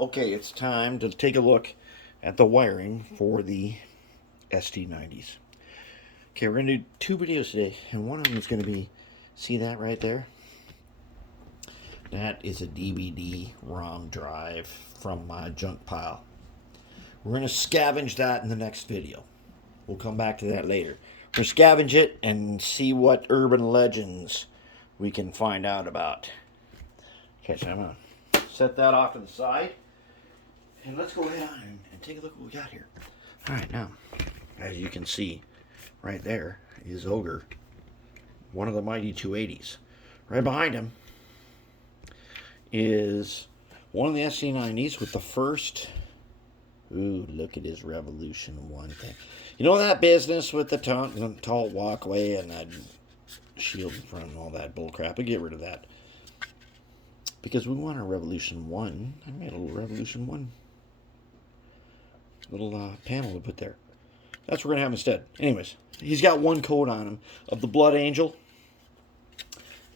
Okay, it's time to take a look at the wiring for the SD90s. Okay, we're going to do two videos today, and one of them is going to be, see that right there? That is a DVD-ROM drive from my junk pile. We're going to scavenge that in the next video. We'll come back to that later. We're going to scavenge it and see what urban legends we can find out about. Okay, so I'm going to set that off to the side. And let's go ahead and take a look at what we got here. Alright, now, as you can see, right there is Ogre, one of the mighty 280s. Right behind him is one of the SD90s with the first, ooh, look at his Revolution 1 thing. You know that business with the tall walkway and that shield in front and all that bullcrap? We get rid of that. Because we want a Revolution 1. I made a little Revolution 1 little panel to put there. That's what we're going to have instead. Anyways, he's got one coat on him of the Blood Angel.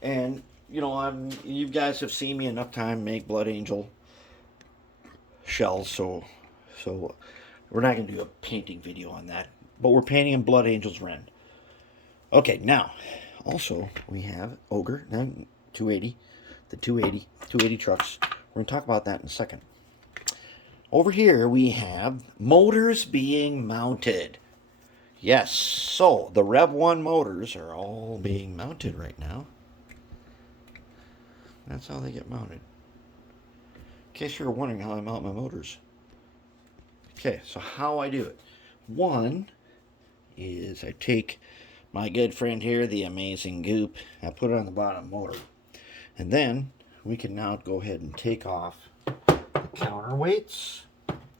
And, you know, you guys have seen me enough time make Blood Angel shells, so we're not going to do a painting video on that. But we're painting in Blood Angel's Ren. Okay, now, also, we have Ogre, 280, the 280 trucks. We're going to talk about that in a second. Over here we have motors being mounted. Yes, so the Rev 1 motors are all being mounted right now. That's how they get mounted. In case you're wondering how I mount my motors. Okay, so how I do it. One is I take my good friend here, the Amazing GOOP, I put it on the bottom motor. And then we can now go ahead and take off counterweights.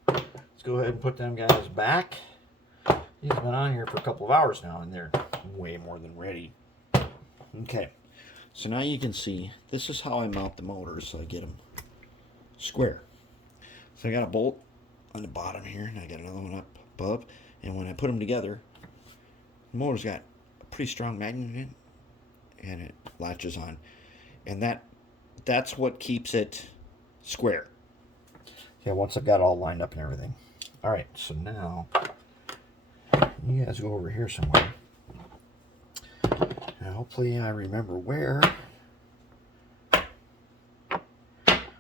Let's go ahead and put them guys back. These have been on here for a couple of hours now and they're way more than ready. Okay, so now you can see this is how I mount the motors so I get them square. So I got a bolt on the bottom here and I got another one up above, and when I put them together, the motor's got a pretty strong magnet in it and it latches on, and that's what keeps it square. Okay, once I've got it all lined up and everything. Alright, so now you guys go over here somewhere. And hopefully I remember where.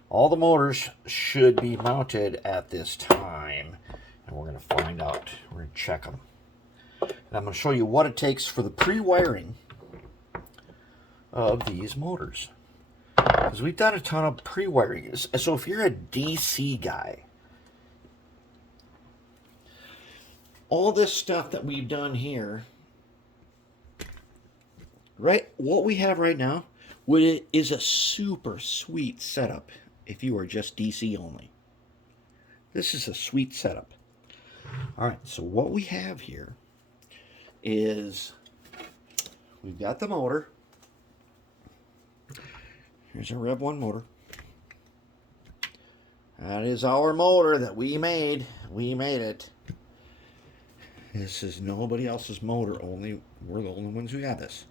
All the motors should be mounted at this time. And we're going to find out. We're going to check them. And I'm going to show you what it takes for the pre-wiring of these motors. Because we've done a ton of pre-wiring. So if you're a DC guy, all this stuff that we've done here, right, what we have right now is a super sweet setup if you are just DC only. This is a sweet setup. Alright, so what we have here is we've got the motor. Here's a Rev 1 motor. That is our motor that we made. We made it. This is nobody else's motor. We're the only ones who have this.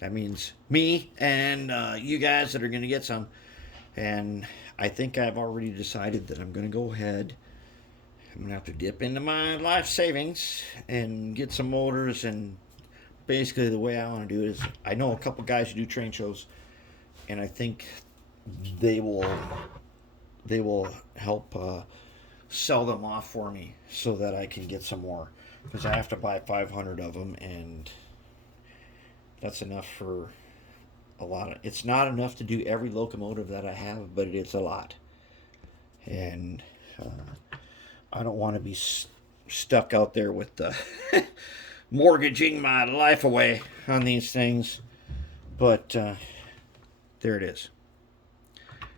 That means me and you guys that are going to get some. And I think I've already decided that I'm going to go ahead. I'm going to have to dip into my life savings and get some motors. And basically the way I want to do it is, I know a couple guys who do train shows, and I think they will help sell them off for me so that I can get some more, because I have to buy 500 of them, and that's enough for a lot of, it's not enough to do every locomotive that I have, but it's a lot. And I don't want to be stuck out there with the mortgaging my life away on these things, but there it is.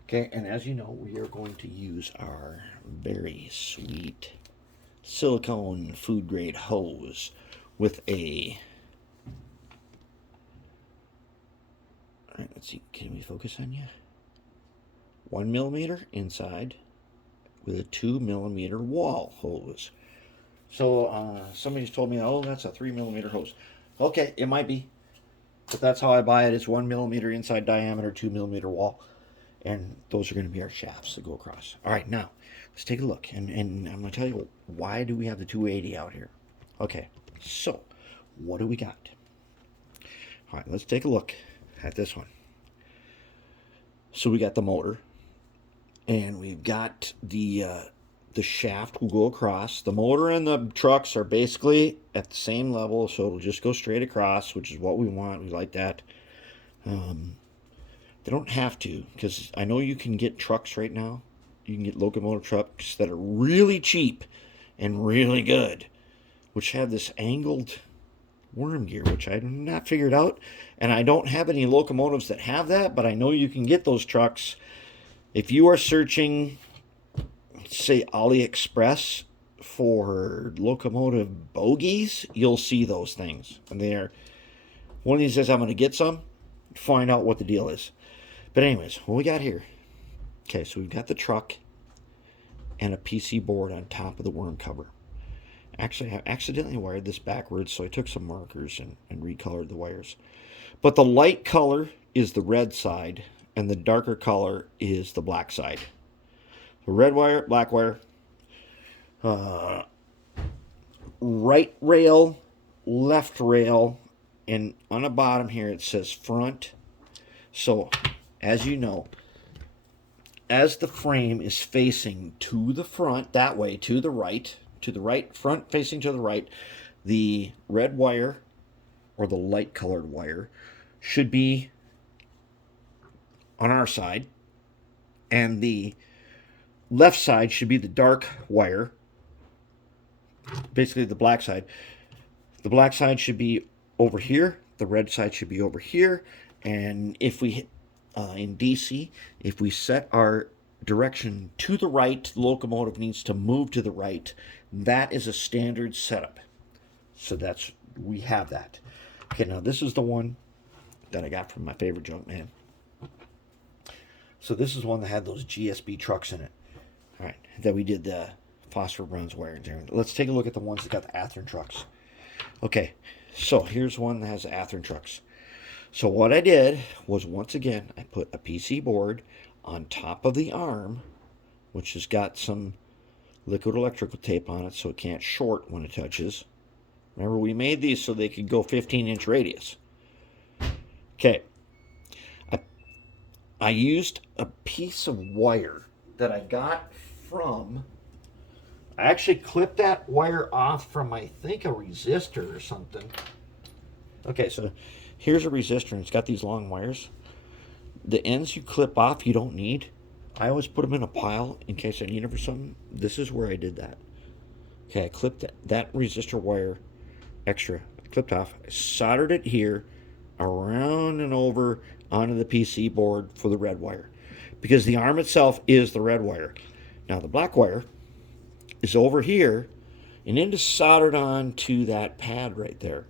Okay, and as you know, we are going to use our very sweet silicone food grade hose with a, alright, let's see, can we focus on you? 1 millimeter inside with a 2 millimeter wall hose. So somebody's told me, oh, that's a 3 millimeter hose. Okay, it might be, but that's how I buy it. It's 1 millimeter inside diameter, 2 millimeter wall. And those are going to be our shafts that go across. All right, now let's take a look. And I'm going to tell you why do we have the 280 out here. Okay, so what do we got? All right, let's take a look at this one. So we got the motor, and we've got the shaft will go across. The motor and the trucks are basically at the same level, so it'll just go straight across, which is what we want. We like that. They don't have to, because I know you can get trucks right now. You can get locomotive trucks that are really cheap and really good, which have this angled worm gear, which I have not figured out. And I don't have any locomotives that have that, but I know you can get those trucks. If you are searching, say, AliExpress for locomotive bogies, you'll see those things. And they're, one of these days I'm going to get some, find out what the deal is. But anyways, what we got here. Okay, so we've got the truck and a PC board on top of the worm cover. Actually, I accidentally wired this backwards, so I took some markers and recolored the wires. But the light color is the red side, and the darker color is the black side. The red wire, black wire, right rail, left rail, and on the bottom here it says front. So, as you know, as the frame is facing to the front, that way, to the right, front facing to the right, the red wire, or the light colored wire, should be on our side, and the left side should be the dark wire, basically the black side. The black side should be over here, the red side should be over here, and if we in DC, if we set our direction to the right, the locomotive needs to move to the right. That is a standard setup. So we have that. Okay, now this is the one that I got from my favorite junk man. So this is one that had those GSB trucks in it. All right, that we did the phosphor bronze wires there. Let's take a look at the ones that got the Athearn trucks. Okay, so here's one that has the Athearn trucks. So what I did was, once again, I put a PC board on top of the arm, which has got some liquid electrical tape on it so it can't short when it touches. Remember, we made these so they could go 15-inch radius. Okay. I used a piece of wire that I got from... I actually clipped that wire off from, I think, a resistor or something. Okay, so here's a resistor, and it's got these long wires. The ends you clip off, you don't need. I always put them in a pile in case I need them for something. This is where I did that. Okay, I clipped that resistor wire extra. I clipped off. I soldered it here, around and over onto the PC board for the red wire. Because the arm itself is the red wire. Now the black wire is over here, and then just soldered on to that pad right there.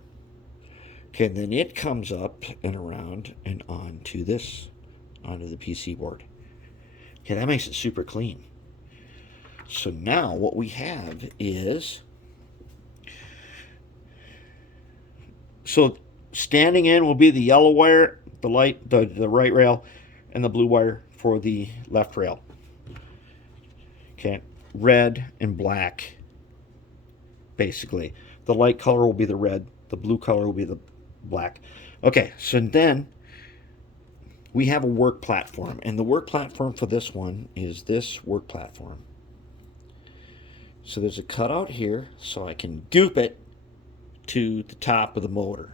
Okay, and then it comes up and around and onto the PC board. Okay, that makes it super clean. So now what we have is, so standing in will be the yellow wire, the right rail, and the blue wire for the left rail. Okay, red and black, basically. The light color will be the red, the blue color will be the black. Okay, so then we have a work platform, and the work platform for this one is this work platform. So there's a cutout here, so I can goop it to the top of the motor.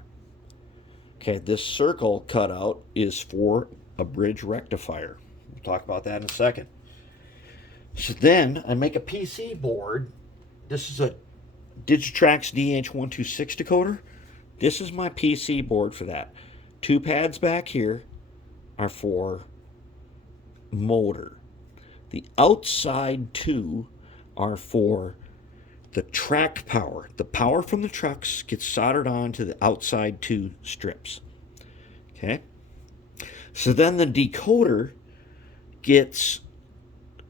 Okay, this circle cutout is for a bridge rectifier. We'll talk about that in a second. So then I make a PC board. This is a Digitrax DH126 decoder. This is my PC board for that. Two pads back here are for motor. The outside two are for the track power. The power from the trucks gets soldered on to the outside two strips. Okay? So then the decoder gets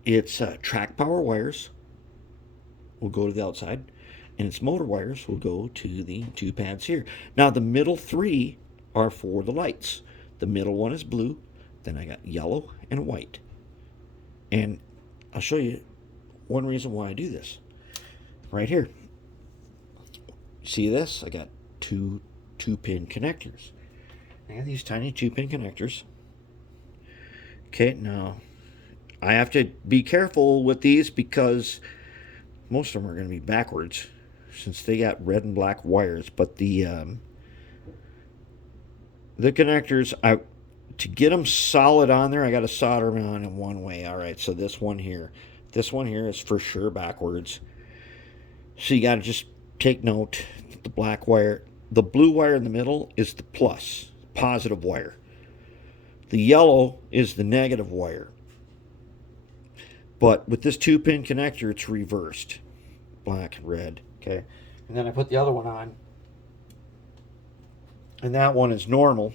its track power wires will go to the outside, and its motor wires will go to the two pads here. Now the middle three are for the lights. The middle one is blue, then I got yellow and white. And I'll show you one reason why I do this. Right here. See this? I got two 2-pin connectors. I got these tiny 2-pin connectors. Okay, now I have to be careful with these because most of them are going to be backwards since they got red and black wires. But the connectors, to get them solid on there, I got to solder them on in one way. All right, so this one here is for sure backwards. So you got to just take note. The black wire, the blue wire in the middle is the positive wire. The yellow is the negative wire. But with this 2-pin connector, it's reversed. Black and red. Okay. And then I put the other one on. And that one is normal.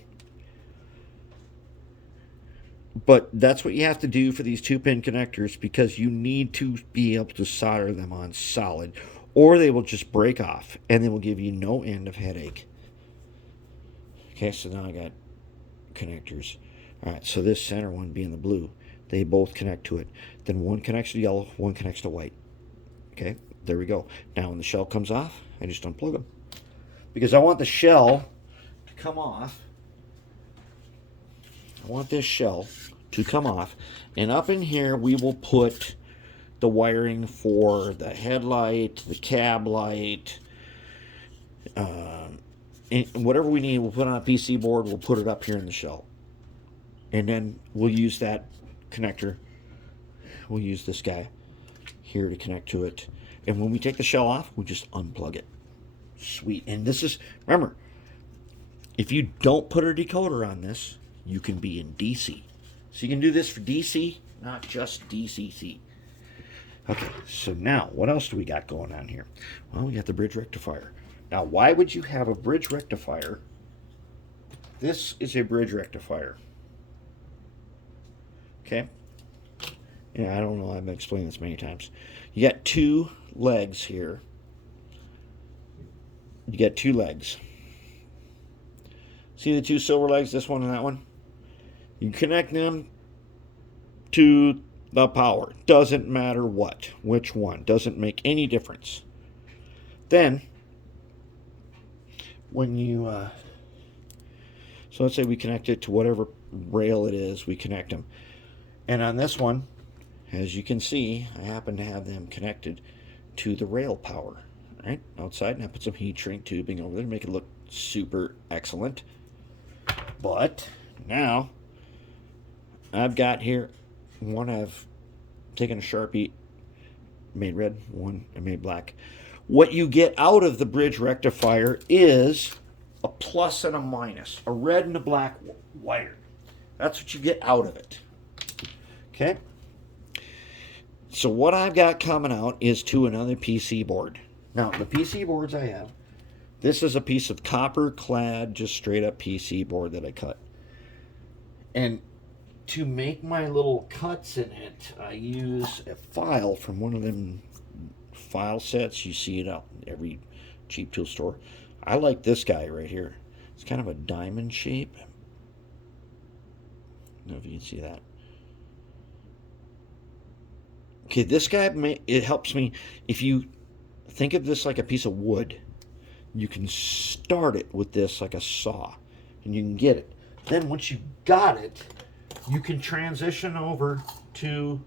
But that's what you have to do for these 2-pin connectors because you need to be able to solder them on solid, or they will just break off and they will give you no end of headache. Okay, so now I got connectors. All right, so this center one being the blue, they both connect to it. Then one connects to yellow, one connects to white. Okay, there we go. Now when the shell comes off, I just unplug them. Because I want the shell to come off. I want this shell to come off. And up in here, we will put the wiring for the headlight, the cab light, and whatever we need, we'll put on a PC board, we'll put it up here in the shell. And then we'll use that connector. We'll use this guy here to connect to it. And when we take the shell off, we just unplug it. Sweet. And this is, remember, if you don't put a decoder on this, you can be in DC. So you can do this for DC, not just DCC. Okay, so now, what else do we got going on here? Well, we got the bridge rectifier. Now, why would you have a bridge rectifier? This is a bridge rectifier. Okay? Yeah, I don't know. I've explained this many times. You got two legs here. You got two legs. See the two silver legs, this one and that one? You connect them to the power. Doesn't matter which one. Doesn't make any difference. Then, when you, so let's say we connect it to whatever rail it is, we connect them. And on this one, as you can see, I happen to have them connected to the rail power, right? Outside, and I put some heat shrink tubing over there to make it look super excellent. But now, I've got here one I've taken a Sharpie, made red, one I made black. What you get out of the bridge rectifier is a plus and a minus, a red and a black wire. That's what you get out of it. Okay? So what I've got coming out is to another PC board. Now, the PC boards I have, this is a piece of copper clad, just straight up PC board that I cut. And to make my little cuts in it, I use a file from one of them file sets. You see it out in every cheap tool store. I like this guy right here. It's kind of a diamond shape. I don't know if you can see that. Okay, this guy, it helps me. If you think of this like a piece of wood, you can start it with this like a saw, and you can get it. Then once you got it, you can transition over to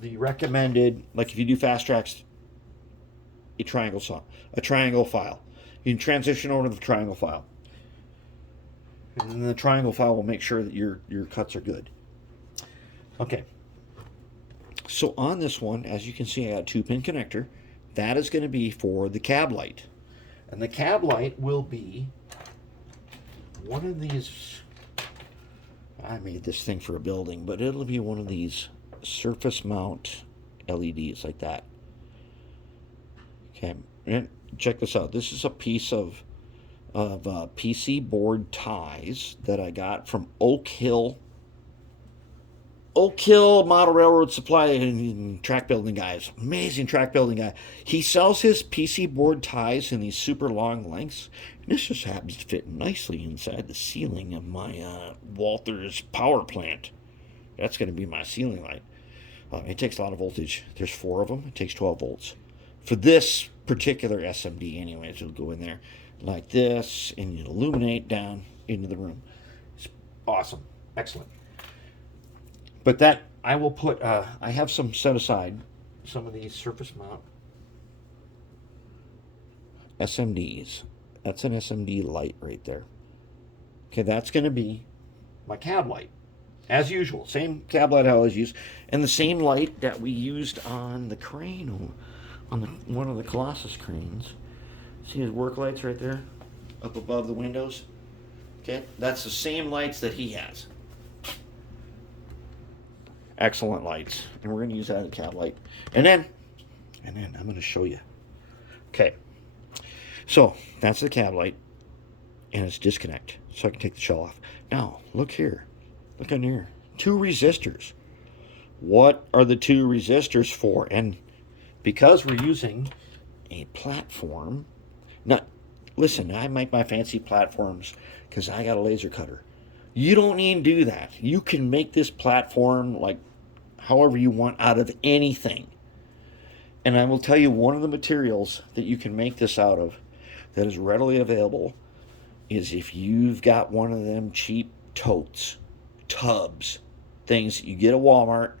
the recommended, like if you do fast tracks, a triangle file. You can transition over to the triangle file. And then the triangle file will make sure that your cuts are good. Okay. So on this one, as you can see, I got a 2-pin connector. That is going to be for the cab light. And the cab light will be one of these. I made this thing for a building, but it'll be one of these surface mount LEDs like that. Okay, and check this out. This is a piece of PC board ties that I got from Oak Hill Oak Hill Model Railroad Supply and track building guys. Amazing track building guy. He sells his PC board ties in these super long lengths. And this just happens to fit nicely inside the ceiling of my Walther's power plant. That's going to be my ceiling light. It takes a lot of voltage. There's 4 of them. It takes 12 volts. For this particular SMD, anyways, it'll go in there like this, and you illuminate down into the room. It's awesome. Excellent. But that, I will put, I have some set aside, some of these surface mount SMDs. That's an SMD light right there. Okay, that's going to be my cab light. As usual, same cab light I always use. And the same light that we used on the crane, on one of the Colossus cranes. See his work lights right there? Up above the windows? Okay, that's the same lights that he has. Excellent lights. And we're going to use that as a cab light. And then I'm going to show you. Okay. So, that's the cab light. And it's disconnect. So I can take the shell off. Now, look here. Look in here. 2 resistors. What are the 2 resistors for? And because we're using a platform. Now, listen, I make my fancy platforms because I got a laser cutter. You don't need to do that. You can make this platform like however you want out of anything. And I will tell you one of the materials that you can make this out of that is readily available is if you've got one of them cheap totes, tubs, things that you get at Walmart.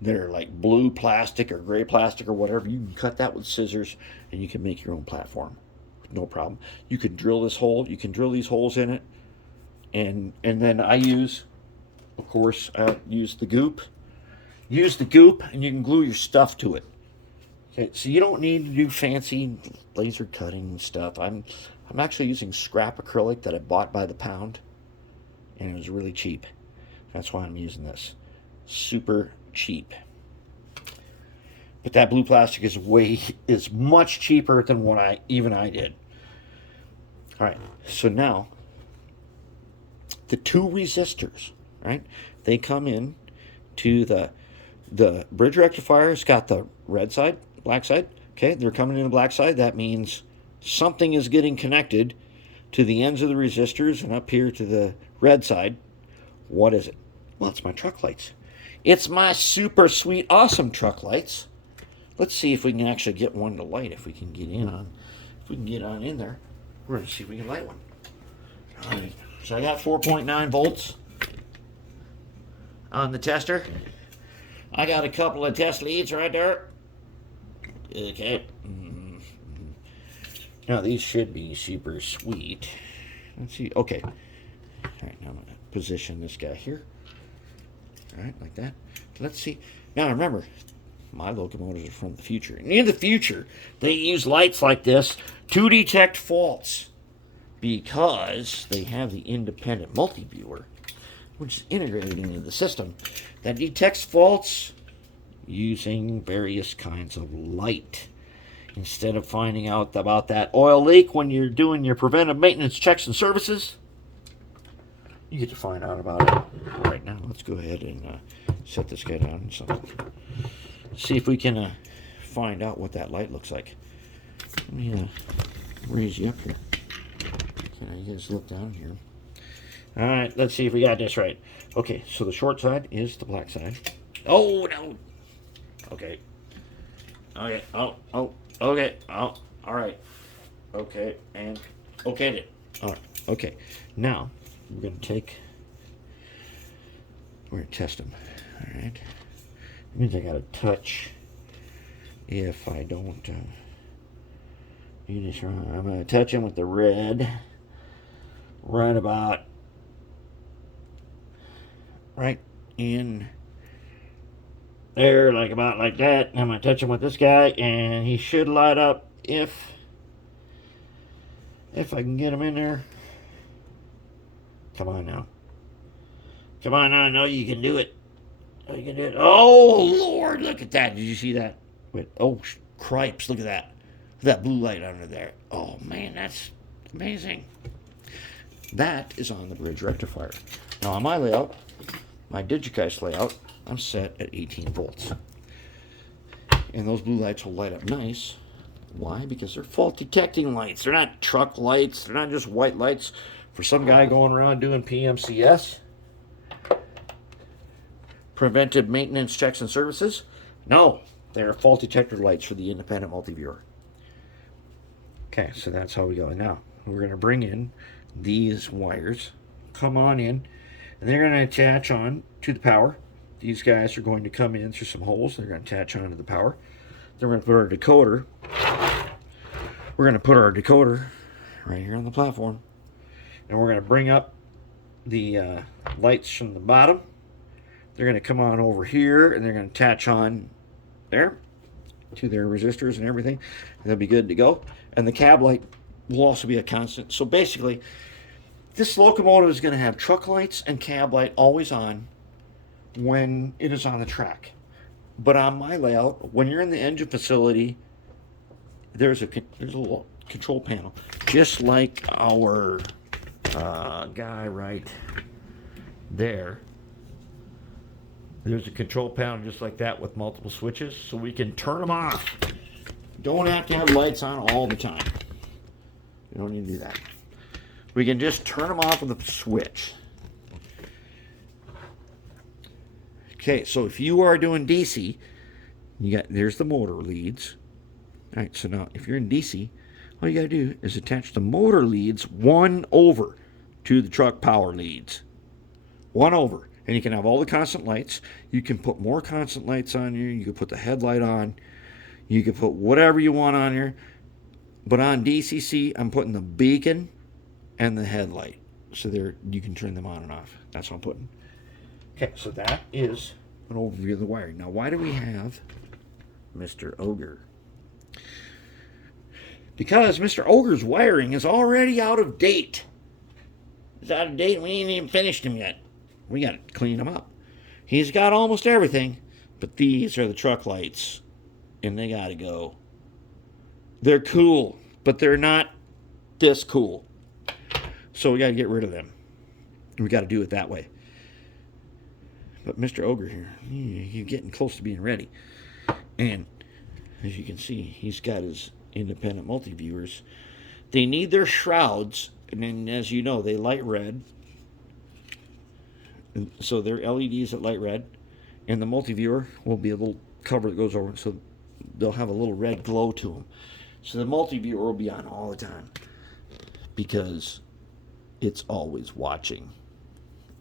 They're like blue plastic or gray plastic or whatever. You can cut that with scissors and you can make your own platform. No problem. You can drill this hole. You can drill these holes in it. And then I use, of course, use the goop. Use the goop and you can glue your stuff to it. Okay, so you don't need to do fancy laser cutting stuff. I'm actually using scrap acrylic that I bought by the pound. And it was really cheap. That's why I'm using this. Super cheap. But that blue plastic is much cheaper than what I did. All right. So now the 2 resistors, right? They come in to the bridge rectifier. It's got the red side, black side. Okay, they're coming in the black side. That means something is getting connected to the ends of the resistors and up here to the red side. What is it? Well, it's my truck lights. It's my super sweet, awesome truck lights. Let's see if we can actually get one to light. If we can get on in there, we're going to see if we can light one. All right. So I got 4.9 volts on the tester. I got a couple of test leads right there. Okay. Now these should be super sweet. Let's see. Okay. All right. Now I'm going to position this guy here. All right, like that. Let's see. Now remember, my locomotives are from the future. And in the future, they use lights like this to detect faults because they have the independent multi-viewer, which is integrated into the system, that detects faults using various kinds of light. Instead of finding out about that oil leak when you're doing your preventive maintenance checks and services, you get to find out about it right now. Let's go ahead and set this guy down and something. See if we can find out what that light looks like. Let me raise you up here. Can you guys look down here? All right, let's see if we got this right. Okay, so the short side is the black side. Oh, no. Okay. Okay. Oh. Okay. Oh. All right. Okay. And okay. All right. Okay. Now we're going to test them. All right. It means I got to touch. If I don't do this wrong, I'm going to touch them with the red. Right about right in there, like about like that. I'm going to touch him with this guy, and he should light up if I can get him in there. Come on now. Come on now, I know you can do it. Oh, you can do it. Oh, Lord, look at that. Did you see that? Wait, oh, cripes, look at that. Look at that blue light under there. Oh, man, that's amazing. That is on the bridge rectifier. Now, on my layout, my Digicast layout, I'm set at 18 volts. And those blue lights will light up nice. Why? Because they're fault detecting lights. They're not truck lights. They're not just white lights for some guy going around doing PMCS. Preventive maintenance checks and services. No, they're fault detector lights for the independent multiviewer. Okay, so that's how we go. Now, we're going to bring in these wires. Come on in. And they're going to attach on to the power. These guys are going to come in through some holes. They're going to attach onto the power. Then we're going to put our decoder. We're going to put our decoder right here on the platform. And we're going to bring up the lights from the bottom. They're going to come on over here, and they're going to attach on there to their resistors and everything. And they'll be good to go. And the cab light will also be a constant. So basically, this locomotive is going to have truck lights and cab light always on when it is on the track. But on my layout, when you're in the engine facility, there's a little control panel, just like our guy right there. There's a control panel just like that with multiple switches, so we can turn them off. Don't have to have lights on all the time. You don't need to do that. We can just turn them off with a switch. Okay, so if you are doing DC, there's the motor leads. All right, so now if you're in DC, all you got to do is attach the motor leads one over to the truck power leads. One over. And you can have all the constant lights. You can put more constant lights on here. You can put the headlight on. You can put whatever you want on here. But on DCC, I'm putting the beacon and the headlight. So there, you can turn them on and off. That's what I'm putting. Okay, so that is an overview of the wiring. Now, why do we have Mr. Ogre? Because Mr. Ogre's wiring is already out of date. It's out of date and we ain't even finished him yet. We got to clean him up. He's got almost everything, but these are the truck lights, and they got to go. They're cool, but they're not this cool. So we got to get rid of them. We got to do it that way. But Mr. Ogre here, he's getting close to being ready. And as you can see, he's got his independent multi-viewers. They need their shrouds, and then as you know, they light red. And so they're LEDs that light red, and the multi-viewer will be a little cover that goes over, so they'll have a little red glow to them. So the multi-viewer will be on all the time because it's always watching,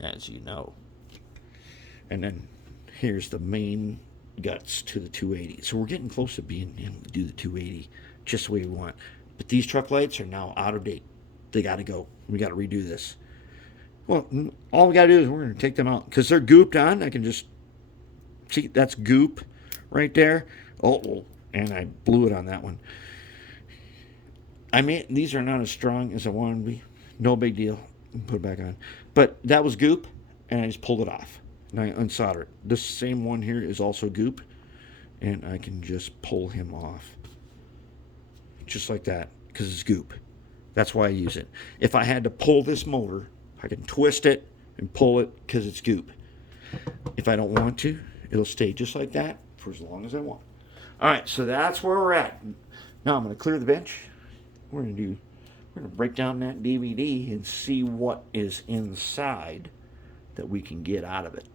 as you know. And then here's the main guts to the 280. So we're getting close to being able to do the 280 just the way we want. But these truck lights are now out of date. They got to go. We got to redo this. Well, all we got to do is we're going to take them out because they're gooped on. I can just see that's goop right there. Oh, and I blew it on that one. I mean, these are not as strong as I wanted to be. No big deal. Put it back on. But that was goop, and I just pulled it off. And I unsolder it. This same one here is also goop, and I can just pull him off. Just like that, because it's goop. That's why I use it. If I had to pull this motor, I can twist it and pull it because it's goop. If I don't want to, it'll stay just like that for as long as I want. All right, so that's where we're at. Now I'm going to clear the bench. We're going to break down that DVD and see what is inside that we can get out of it.